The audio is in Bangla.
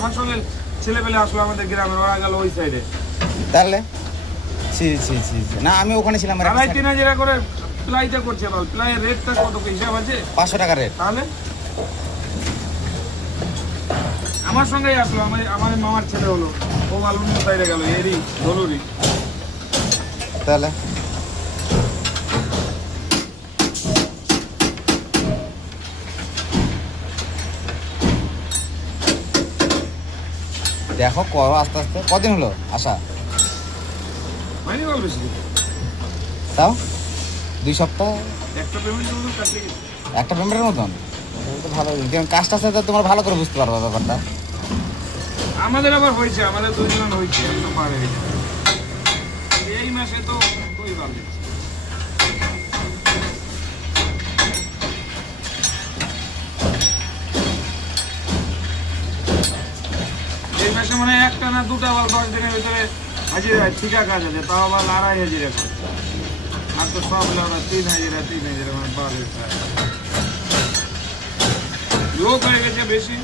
আমার সঙ্গে ছেলেপেলে আসলো আমাদের গ্রামে, ওরা গেল ওই সাইডে। তাহলে ছি ছি ছি ছি। না আমি ওখানে ছিলাম, 2,500-3 হাজার করে প্লাইটা করছে। বল প্লাইয়ের রেটটা কত হিসাব আছে? 500 টাকা রেট। তাহলে আমার সঙ্গেই আসলো, আমার মামার ছেলে হলো, ও বালুন সাইডে গেল, এরই দলুরি। তাহলে দেখো করো আস্তে আস্তে। কদিন হলো আসা? হয়নি বল বেশি, তাও 2 সপ্তাহ। একটা পেমেন্টের মতো কাটে গেছে। একটা পেমেন্টের মতন তো ভালো। কাজটা সাথে তোমার ভালো করে বুঝতে পারবো ব্যাপারটা। আমাদের আবার হয়েছে, আমাদের 2 জন হয়েছে, একদম পার হয়ে গেছে। এই মাসে তো তুই ভালো দিচ্ছিস। এই মাসে মানে একটা না দুটা বল 10 দিনের ভিতরে হাজিরা ঠিকা কাজ আছে, তাও আবার 2.5 হাজিরা করে। আর তো সব আমরা 3 হাজিরা মানে পার হয়েছে। লোক হয়ে গেছে বেশি।